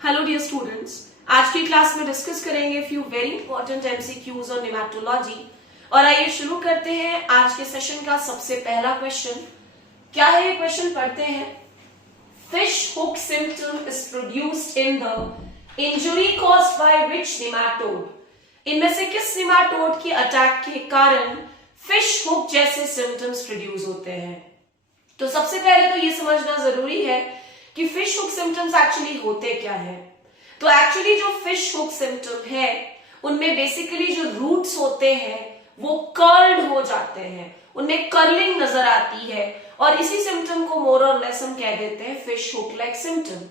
Hello dear students, आज की class में डिस्कस करेंगे few very important MCQs on nematology. और आइए शुरू करते हैं आज के सेशन का सबसे पहला क्वेश्चन। क्या है ये क्वेश्चन, पढ़ते हैं। Fish hook symptom is produced in the injury caused by which nematode. इनमें से किस नेमाटोड के अटैक के कारण फिश हुक जैसे सिम्टम्स प्रोड्यूस होते हैं। तो सबसे पहले तो ये समझना जरूरी है कि फिश हुक सिम्टम्स एक्चुअली होते क्या है। तो एक्चुअली जो फिश हुक सिम्टम है उनमें बेसिकली जो रूट्स होते हैं वो कर्ल्ड हो जाते हैं, उनमें कर्लिंग नजर आती है और इसी सिम्टम को मोर और लेस हम कह देते हैं फिश हुक लाइक सिम्टम।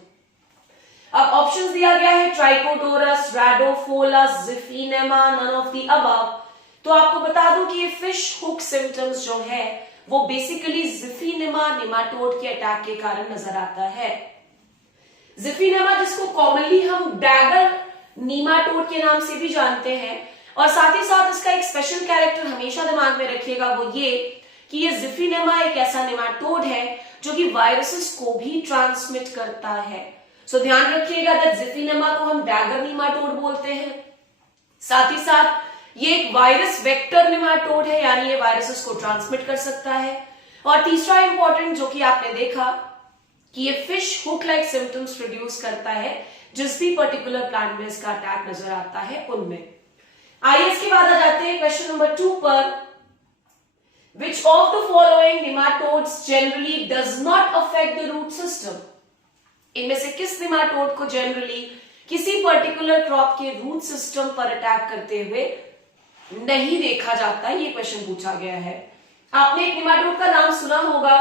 अब ऑप्शंस दिया गया है ट्राइकोडोरस, रैडोफोलस, जिफिनेमा, नन ऑफ द अबव। तो आपको बता दूं कि ये फिश हुक सिम्टम्स जो है वो बेसिकली जिफिनेमा नेमाटोड के अटैक के कारण नजर आता है। जिफिनेमा जिसको कॉमनली हम डैगर नेमाटोड के नाम से भी जानते हैं, और साथ ही साथ इसका एक स्पेशल कैरेक्टर हमेशा दिमाग में रखिएगा, वो ये कि ये जिफिनेमा एक ऐसा नेमाटोड है जो कि वायरसेस को भी ट्रांसमिट करता है। सो ध्यान रखिएगा दैट जिफिनेमा को हम डैगर नेमाटोड बोलते हैं। साथ ही साथ ये एक वायरस वेक्टर नेमाटोड है, यानी ये वायरसेस को ट्रांसमिट कर सकता है। और तीसरा इंपॉर्टेंट जो कि आपने देखा कि ये fish hook like symptoms produce करता है जिस भी पर्टिकुलर प्लांट में इसका अटैक नजर आता है उनमें। आइए इसके बाद आ जाते हैं क्वेश्चन नंबर 2 पर। Which of the following nematodes generally does not affect the root system. इनमें से किस नेमाटोड को जनरली किसी पर्टिकुलर क्रॉप के रूट सिस्टम पर अटैक करते हुए नहीं देखा जाता, ये क्वेश्चन पूछा गया है। आपने एक नेमाटोड का नाम सुना होगा,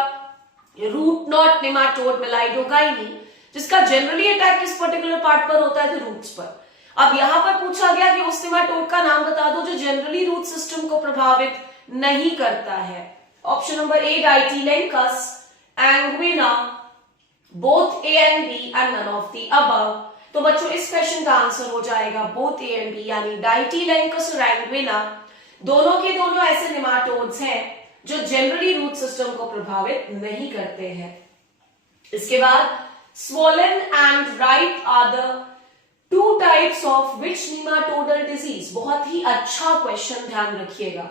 रूट नॉट नेमाटोड मेलाइडोगाइनी, जिसका जनरली अटैक किस पर्टिकुलर पार्ट पर होता है, तो रूट्स पर। अब यहां पर पूछा गया कि उस नेमाटोड का नाम बता दो जो जनरली रूट सिस्टम को प्रभावित नहीं करता है। Option number A Ditylenchus, Anguina, both A and B and none of the above. तो बच्चों इस क्वेश्चन का आंसर हो जाएगा बोथ ए एंड बी, यानी डाइटिलेंकस और एंग्विना दोनों के दोनों ऐसे नेमाटोड्स हैं जो जनरली रूट सिस्टम को प्रभावित नहीं करते हैं। इसके बाद swollen and right are the two types of which nematodal disease. बहुत ही अच्छा क्वेश्चन, ध्यान रखिएगा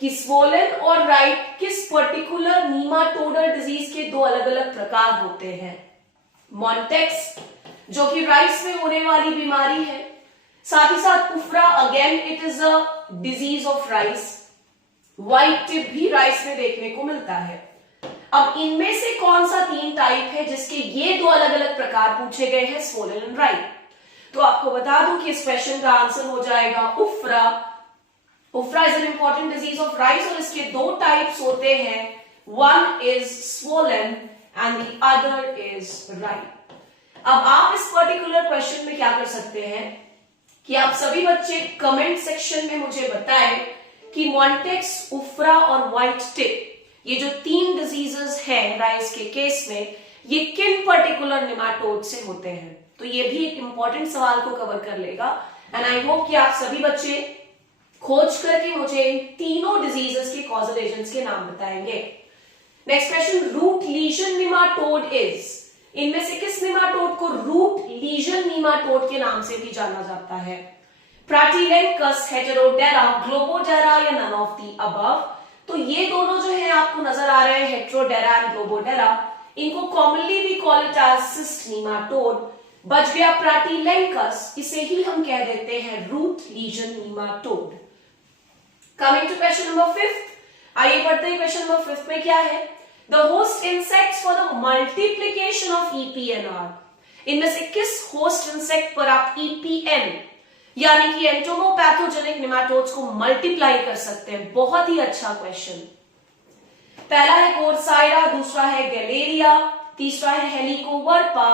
कि स्वोलन और राइट किस पर्टिकुलर नेमाटोडल डिजीज के दो अलग अलग प्रकार होते हैं। मॉन्टेक्स जो कि राइस में होने वाली बीमारी है, साथ ही साथ उफ्रा, again it is a disease of rice. White tip भी राइस में देखने को मिलता है। अब इनमें से कौन सा 3 टाइप है जिसके ये दो अलग अलग प्रकार पूछे गए हैं, स्वोलन एंड राइट। तो आपको बता दूं कि इस क्वेश्चन का आंसर हो जाएगा उफ्रा। उफ्रा is an important disease of rice और इसके 2 टाइप्स होते हैं, one is swollen and the other is right. अब आप इस पर्टिकुलर क्वेश्चन में क्या कर सकते हैं कि आप सभी बच्चे कमेंट सेक्शन में मुझे बताएं कि मॉन्टेक्स, उफ्रा और व्हाइट टिप, ये जो 3 डिजीजेस हैं राइस के केस में, ये किन पर्टिकुलर नेमाटोड से होते हैं। तो ये भी एक इंपॉर्टेंट सवाल को कवर कर लेगा एंड आई होप कि आप सभी बच्चे खोज करके मुझे इन तीनों डिजीजेस के कॉजल एजेंट्स के नाम बताएंगे। Next question, root lesion nematode is. इनमें से किस नेमाटोड को रूट लीजन नेमाटोड के नाम से भी जाना जाता है। प्राटिलेंकस, हेटेरोडेरा, ग्लोबोडेरा या नन ऑफ द अबव। तो ये दोनों जो है आपको नजर आ रहे हैं, हेटेरोडेरा एंड ग्लोबोडेरा। इनको commonly we call it as cyst nematode. बच गया प्राटिलेंकस, इसे ही हम कह देते हैं root lesion nematode. Coming to question number 5, आइए पढ़ते हैं क्वेश्चन नंबर 5 में क्या है। The host insects for the multiplication of EPN are। इनमें से किस होस्ट इंसेक्ट पर आप EPN यानी कि एंटोमोपैथोजेनिक नेमाटोड्स को मल्टीप्लाई कर सकते हैं। बहुत ही अच्छा क्वेश्चन। पहला है कोर्साइरा, दूसरा है गैलेरिया, तीसरा है Helicoverpa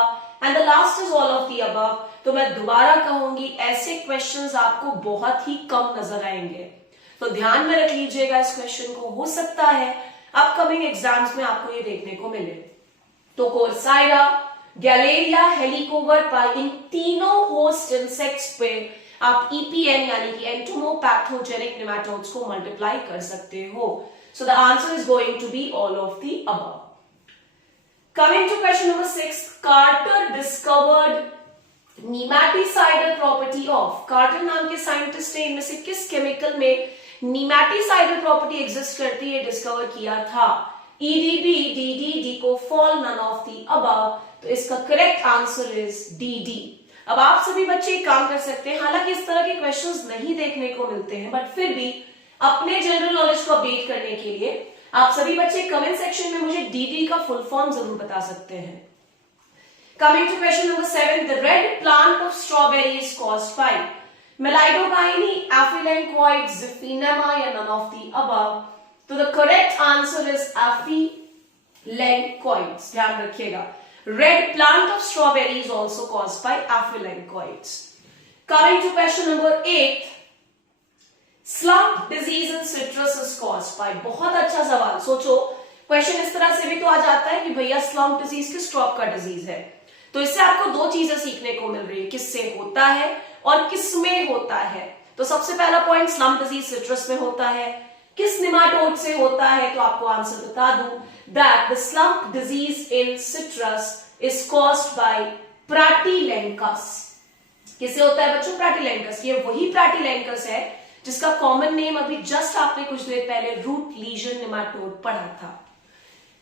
and the last is all of the above. तो मैं दोबारा कहूंगी, ऐसे क्वेश्चंस आपको बहुत ही कम नजर आएंगे, तो ध्यान में रख लीजिएगा इस क्वेश्चन को। हो सकता है अपकमिंग एग्जाम्स में आपको ये देखने को मिले। तो कोर्साइरा, गैलेरिया, हेलिकोवर्पा, इन तीनों होस्ट इंसेक्ट्स पे आप EPN यानी कि एंटोमोपैथोजेनिक नेमाटोड्स को मल्टीप्लाई कर सकते हो। So the answer is going to be all of the above. Coming to question number 6, Carter discovered nematicidal property of, Carter नाम के साइंटिस्ट ने इनमें से किस केमिकल में नेमैटिसाइडल प्रॉपर्टी एग्जिस्ट करती है डिस्कवर किया था? EDB, DD, dicofol, none of the above. तो इसका करेक्ट आंसर इज DD। अब आप सभी बच्चे एक काम कर सकते हैं, हालांकि इस तरह के क्वेश्चंस नहीं देखने को मिलते हैं, बट फिर भी अपने जनरल नॉलेज को अपडेट करने के लिए आप सभी बच्चे कमेंट सेक्शन में मुझे DD का फुल फॉर्म जरूर बता सकते हैं। Coming to question number 7, the red plant of strawberry is caused by Melidogyne, Aphelencoid, Xiphinema या none of the above। तो the correct answer is Aphelencoids। ध्यान रखिएगा, red plant of strawberry is also caused by Aphelencoids। Coming to question number 8, slump disease in citrus is caused by। बहुत अच्छा सवाल, सोचो question इस तरह से भी तो आ जाता है कि भैया स्लम्प डिजीज किस क्रॉप का डिजीज है। तो इससे आपको दो चीजें सीखने को मिल रही है, किससे होता है और किस में होता है। तो सबसे पहला पॉइंट, स्लम्प डिजीज सिट्रस में होता है, किस निमाटोड से होता है? तो आपको आंसर बता दूं, that the slump disease in citrus is caused by Pratylenchus. किससे होता है बच्चों? प्राटिलेंकस। ये वही प्राटिलेंकस है जिसका कॉमन नेम अभी जस्ट आपने कुछ देर पहले रूट लीजन निमाटोड पढ़ा था।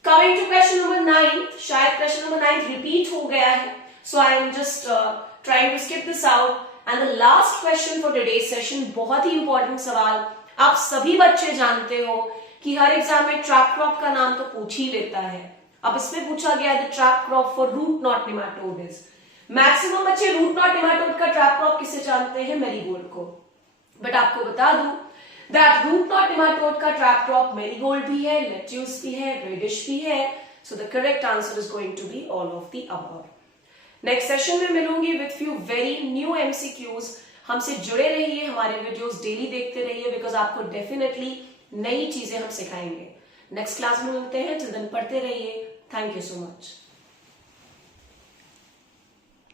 Coming to question number 9, शायद question number 9 repeat हो गया है, so I am just trying to skip this out. And the last question for today's session, बहुत ही important सवाल। आप सभी बच्चे जानते हो कि हर एग्जाम में ट्रैप क्रॉप का नाम तो पूछ ही लेता है। अब इसमें पूछा गया है trap crop for root knot nematode is. Maximum बच्चे रूट नॉट निमाटोड का ट्रैप क्रॉप किसे जानते हैं? मैरीगोल्ड को। बट आपको बता दूं दैट रूट नॉट निमाटोड का ट्रैप क्रॉप मैरीगोल्ड भी है, लेट्यूस भी है, रेडिश भी है। So the correct answer is going to be all of the above. Next session में मिलूंगी with few very new MCQs। हमसे जुड़े रहिए, हमारे वीडियोस डेली देखते रहिए, बिकॉज आपको डेफिनेटली नई चीजें हम सिखाएंगे। नेक्स्ट क्लास में मिलते हैं, टिल देन पढ़ते रहिए। Thank you so much.